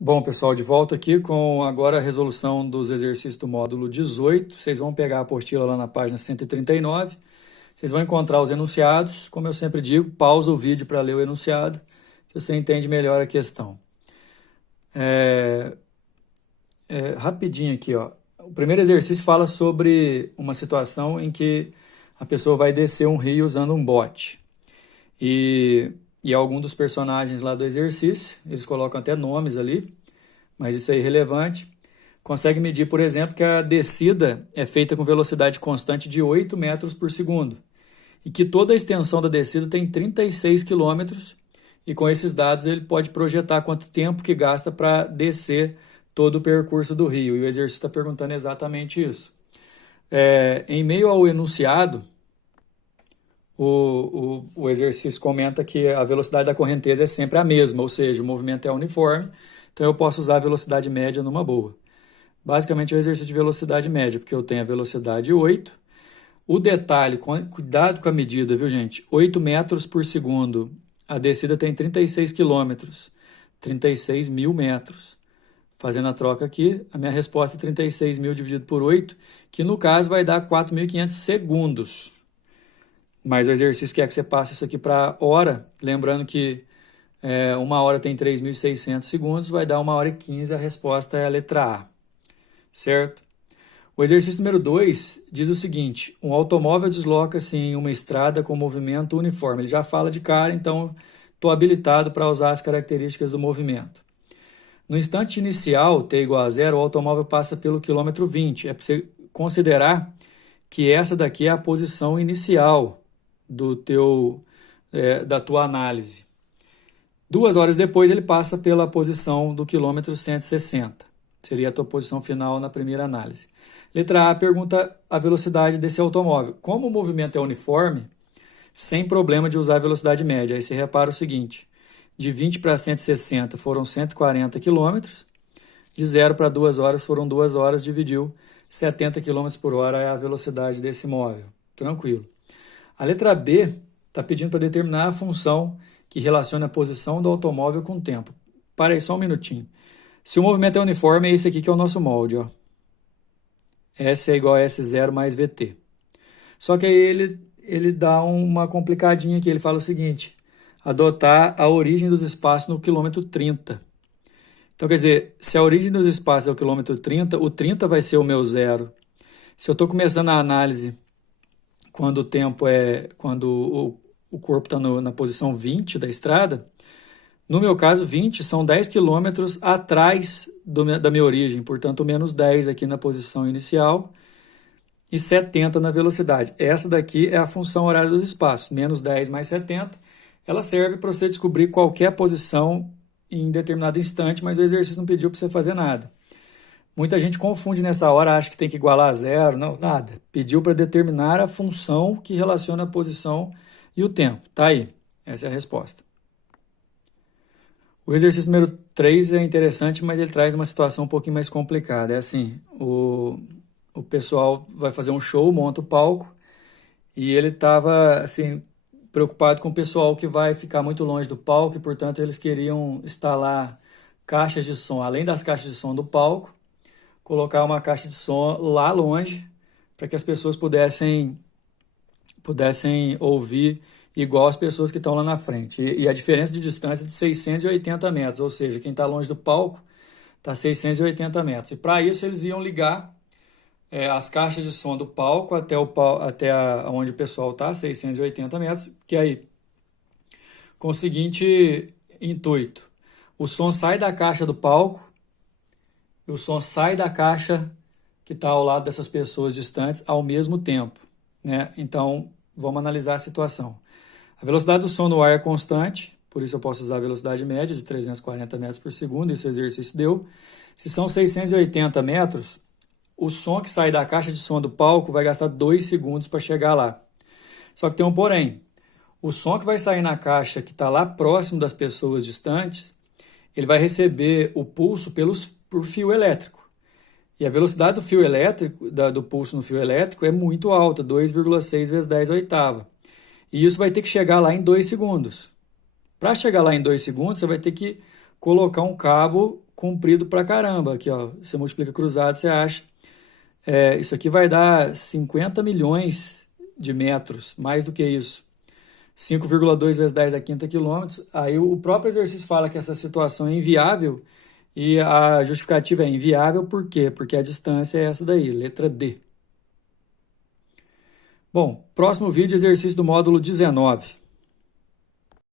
Bom, pessoal, de volta aqui com agora a resolução dos exercícios do módulo 18. Vocês vão pegar a apostila lá na página 139. Vocês vão encontrar os enunciados. Como eu sempre digo, pausa o vídeo para ler o enunciado, que você entende melhor a questão. Rapidinho aqui, ó. O primeiro exercício fala sobre uma situação em que a pessoa vai descer um rio usando um bote. E algum dos personagens lá do exercício, eles colocam até nomes ali, mas isso é irrelevante, consegue medir, por exemplo, que a descida é feita com velocidade constante de 8 metros por segundo e que toda a extensão da descida tem 36 quilômetros, e com esses dados ele pode projetar quanto tempo que gasta para descer todo o percurso do rio, e o exercício está perguntando exatamente isso. Em meio ao enunciado, o exercício comenta que a velocidade da correnteza é sempre a mesma, ou seja, o movimento é uniforme, então eu posso usar a velocidade média numa boa. Basicamente é o exercício de velocidade média, porque eu tenho a velocidade 8. O detalhe, cuidado com a medida, viu gente? 8 metros por segundo. A descida tem 36 quilômetros, 36 mil metros. Fazendo a troca aqui, a minha resposta é 36 mil dividido por 8, que no caso vai dar 4.500 segundos. Mas o exercício quer que você passe isso aqui para hora, lembrando que uma hora tem 3.600 segundos, vai dar 1h15, a resposta é a letra A, certo? O exercício número 2 diz o seguinte: um automóvel desloca-se em uma estrada com movimento uniforme. Ele já fala de cara, então estou habilitado para usar as características do movimento. No instante inicial, t igual a zero, o automóvel passa pelo quilômetro 20. É para você considerar que essa daqui é a posição inicial da tua análise. 2 horas depois ele passa pela posição do quilômetro 160. Seria a tua posição final na primeira análise. Letra A pergunta a velocidade desse automóvel. Como o movimento é uniforme, sem problema de usar a velocidade média. Aí você repara o seguinte: de 20 para 160 foram 140 quilômetros, de 0 para 2 horas foram 2 horas, dividiu 70 km por hora é a velocidade desse móvel. Tranquilo. A letra B está pedindo para determinar a função que relaciona a posição do automóvel com o tempo. Para aí só um minutinho. Se o movimento é uniforme, é esse aqui que é o nosso molde, ó. S é igual a S0 mais VT. Só que aí ele dá uma complicadinha aqui. Ele fala o seguinte: adotar a origem dos espaços no quilômetro 30. Então, quer dizer, se a origem dos espaços é o quilômetro 30, o 30 vai ser o meu zero. Se eu estou começando a análise quando o corpo está na posição 20 da estrada, no meu caso, 20 são 10 quilômetros atrás da minha origem, portanto, menos 10 aqui na posição inicial e 70 na velocidade. Essa daqui é a função horária dos espaços, menos 10 mais 70. Ela serve para você descobrir qualquer posição em determinado instante, mas o exercício não pediu para você fazer nada. Muita gente confunde nessa hora, acha que tem que igualar a zero. Não, nada. Pediu para determinar a função que relaciona a posição e o tempo. Tá aí. Essa é a resposta. O exercício número 3 é interessante, mas ele traz uma situação um pouquinho mais complicada. É assim, o pessoal vai fazer um show, monta o palco, e ele estava assim, preocupado com o pessoal que vai ficar muito longe do palco, e portanto eles queriam instalar caixas de som, além das caixas de som do palco, colocar uma caixa de som lá longe, para que as pessoas pudessem ouvir igual as pessoas que estão lá na frente. E a diferença de distância é de 680 metros, ou seja, quem está longe do palco está a 680 metros. E para isso eles iam ligar as caixas de som do palco até onde o pessoal está, 680 metros, que aí, com o seguinte intuito: o som sai da caixa do palco, e o som sai da caixa que está ao lado dessas pessoas distantes ao mesmo tempo, né? Então, vamos analisar a situação. A velocidade do som no ar é constante, por isso eu posso usar a velocidade média de 340 metros por segundo, isso o exercício deu. Se são 680 metros, o som que sai da caixa de som do palco vai gastar 2 segundos para chegar lá. Só que tem um porém. O som que vai sair na caixa que está lá próximo das pessoas distantes, ele vai receber o pulso por fio elétrico. E a velocidade do fio elétrico, do pulso no fio elétrico, é muito alta, 2,6 vezes 10 oitava. E isso vai ter que chegar lá em 2 segundos. Para chegar lá em 2 segundos, você vai ter que colocar um cabo comprido pra caramba. Aqui, ó, você multiplica cruzado, você acha. Isso aqui vai dar 50 milhões de metros, mais do que isso. 5,2 vezes 10 a quinta quilômetros. Aí o próprio exercício fala que essa situação é inviável e a justificativa é inviável por quê? Porque a distância é essa daí, letra D. Bom, próximo vídeo, exercício do módulo 19.